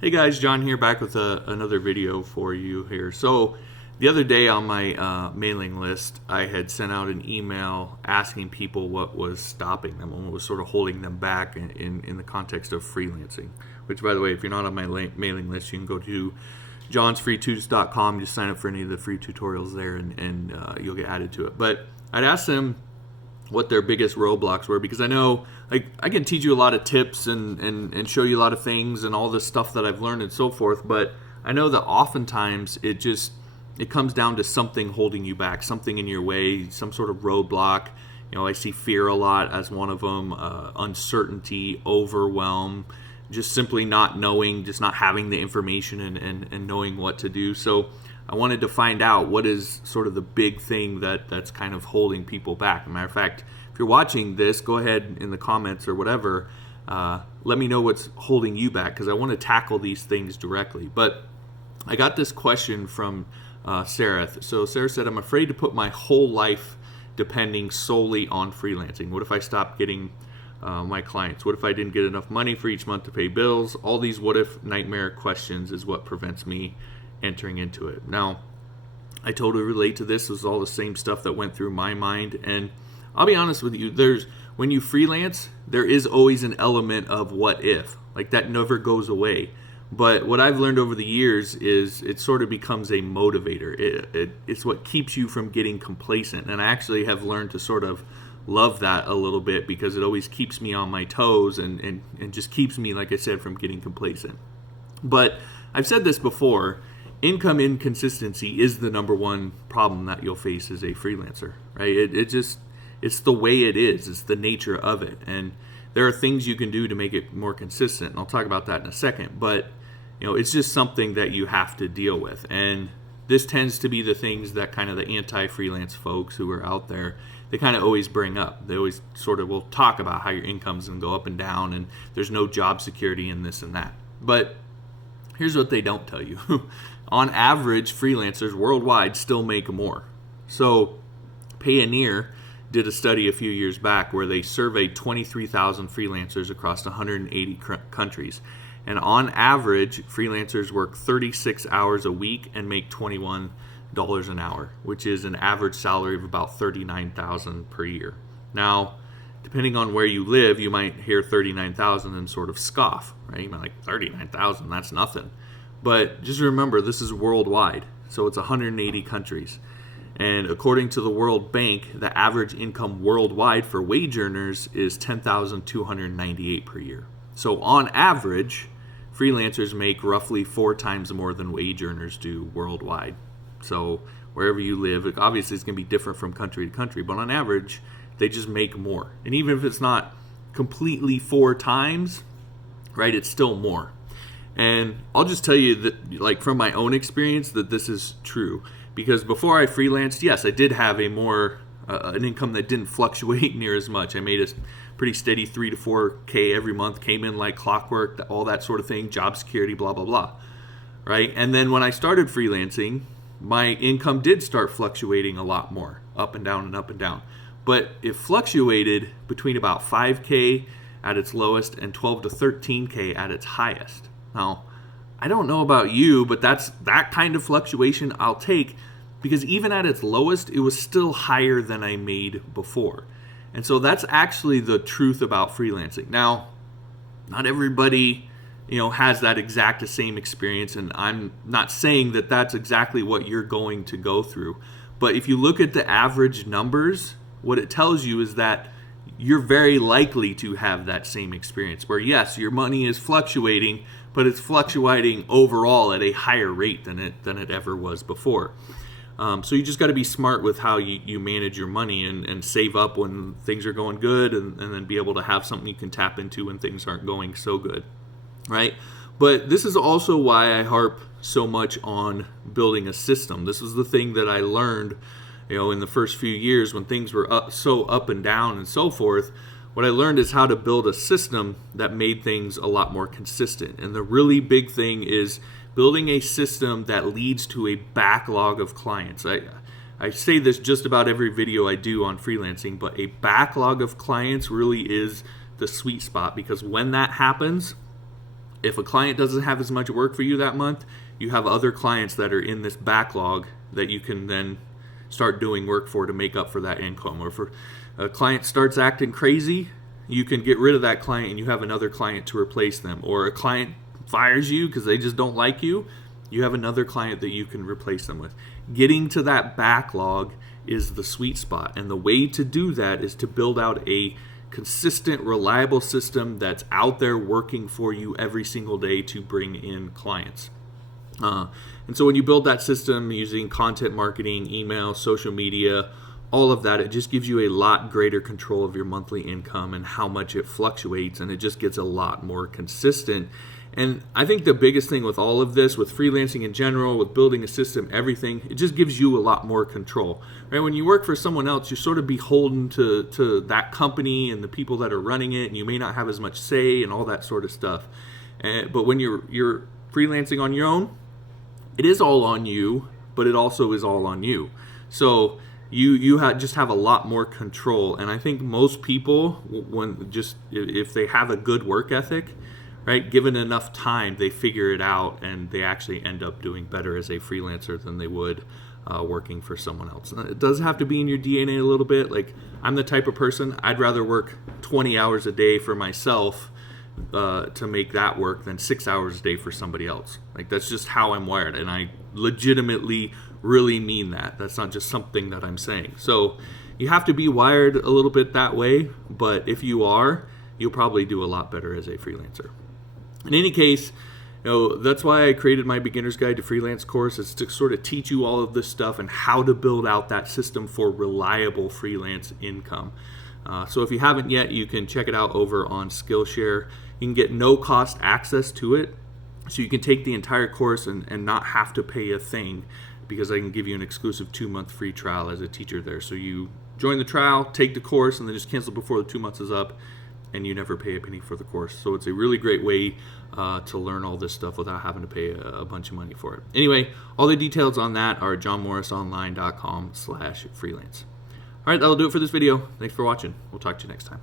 Hey guys, John here, back with another video for you here. So the other day on my mailing list, I had sent out an email asking people what was stopping them and what was sort of holding them back in the context of freelancing. Which, by the way, if you're not on my mailing list, you can go to johnsfreetutors.com, just sign up for any of the free tutorials there, and you'll get added to it. But I'd asked them what their biggest roadblocks were, because I know, like, I can teach you a lot of tips and show you a lot of things and all this stuff that I've learned and so forth, but I know that oftentimes it comes down to something holding you back, something in your way, some sort of roadblock. I see fear a lot as one of them, uncertainty, overwhelm, just simply not knowing, just not having the information and knowing what to do. So I wanted to find out what is sort of the big thing that's kind of holding people back. As a matter of fact, if you're watching this, go ahead in the comments or whatever, let me know what's holding you back, because I want to tackle these things directly. But I got this question from Sarath. So Sarah said, I'm afraid to put my whole life depending solely on freelancing. What if I stopped getting my clients? What if I didn't get enough money for each month to pay bills? All these what if nightmare questions is what prevents me entering into it. Now, I totally relate to this. It was all the same stuff that went through my mind, and I'll be honest with you, when you freelance, there is always an element of what if. Like, that never goes away. But what I've learned over the years is it sort of becomes a motivator. It's what keeps you from getting complacent, and I actually have learned to sort of love that a little bit, because it always keeps me on my toes and just keeps me, like I said, from getting complacent. But I've said this before, income inconsistency is the number one problem that you'll face as a freelancer, right? It's the way it is. It's the nature of it. And there are things you can do to make it more consistent, and I'll talk about that in a second. But it's just something that you have to deal with. And this tends to be the things that kind of the anti-freelance folks who are out there, they kind of always bring up. They always sort of will talk about how your income's going to go up and down, and there's no job security in this and that. But here's what they don't tell you. On average, freelancers worldwide still make more. So Payoneer did a study a few years back where they surveyed 23,000 freelancers across 180 countries. And on average, freelancers work 36 hours a week and make $21 an hour, which is an average salary of about $39,000 per year. Now, depending on where you live, you might hear 39,000 and sort of scoff, right? You might like, 39,000, that's nothing. But just remember, this is worldwide, so it's 180 countries. And according to the World Bank, the average income worldwide for wage earners is $10,298 per year. So on average, freelancers make roughly 4 times more than wage earners do worldwide. So wherever you live, obviously it's going to be different from country to country, but on average, they just make more. And even if it's not completely 4 times, right, it's still more. And I'll just tell you that, like, from my own experience, that this is true. Because before I freelanced, yes, I did have a more an income that didn't fluctuate near as much. I made a pretty steady 3 to 4K every month, came in like clockwork, all that sort of thing, job security, blah, blah, blah, right? And then when I started freelancing, my income did start fluctuating a lot more, up and down and up and down. But it fluctuated between about 5K at its lowest and 12 to 13K at its highest. Now, I don't know about you, but that kind of fluctuation I'll take, because even at its lowest, it was still higher than I made before. And so that's actually the truth about freelancing. Now, not everybody, has that exact same experience, and I'm not saying that that's exactly what you're going to go through. But if you look at the average numbers, what it tells you is that you're very likely to have that same experience where, yes, your money is fluctuating, but it's fluctuating overall at a higher rate than it ever was before. So you just got to be smart with how you manage your money and save up when things are going good, and then be able to have something you can tap into when things aren't going so good, right? But this is also why I harp so much on building a system. This was the thing that I learned in the first few years when things were so up and down and so forth. What I learned is how to build a system that made things a lot more consistent. And the really big thing is building a system that leads to a backlog of clients. I say this just about every video I do on freelancing, but a backlog of clients really is the sweet spot, because when that happens, If a client doesn't have as much work for you that month, you have other clients that are in this backlog that you can then start doing work for to make up for that income. Or if a client starts acting crazy, you can get rid of that client and you have another client to replace them. Or a client fires you because they just don't like you, you have another client that you can replace them with. Getting to that backlog is the sweet spot. And the way to do that is to build out a consistent, reliable system that's out there working for you every single day to bring in clients. And so when you build that system using content marketing, email, social media, all of that, it just gives you a lot greater control of your monthly income and how much it fluctuates, and it just gets a lot more consistent. And I think the biggest thing with all of this, with freelancing in general, with building a system, everything, it just gives you a lot more control. Right? When you work for someone else, you're sort of beholden to that company and the people that are running it, and you may not have as much say and all that sort of stuff. But when you're freelancing on your own, it is all on you, but it also is all on you. So you just have a lot more control. And I think most people, if they have a good work ethic, right, given enough time, they figure it out and they actually end up doing better as a freelancer than they would working for someone else. And it does have to be in your DNA a little bit. Like, I'm the type of person, I'd rather work 20 hours a day for myself to make that work than 6 hours a day for somebody else. Like, that's just how I'm wired, and I legitimately really mean that. That's not just something that I'm saying. So you have to be wired a little bit that way, but if you are, you'll probably do a lot better as a freelancer. In any case, that's why I created my Beginner's Guide to Freelance course, is to sort of teach you all of this stuff and how to build out that system for reliable freelance income. So if you haven't yet, you can check it out over on Skillshare. You can get no cost access to it, so you can take the entire course and not have to pay a thing, because I can give you an exclusive 2-month free trial as a teacher there. So you join the trial, take the course, and then just cancel before the 2 months is up, and you never pay a penny for the course. So it's a really great way to learn all this stuff without having to pay a bunch of money for it. Anyway, all the details on that are at johnmorrisonline.com/freelance. All right, that'll do it for this video. Thanks for watching. We'll talk to you next time.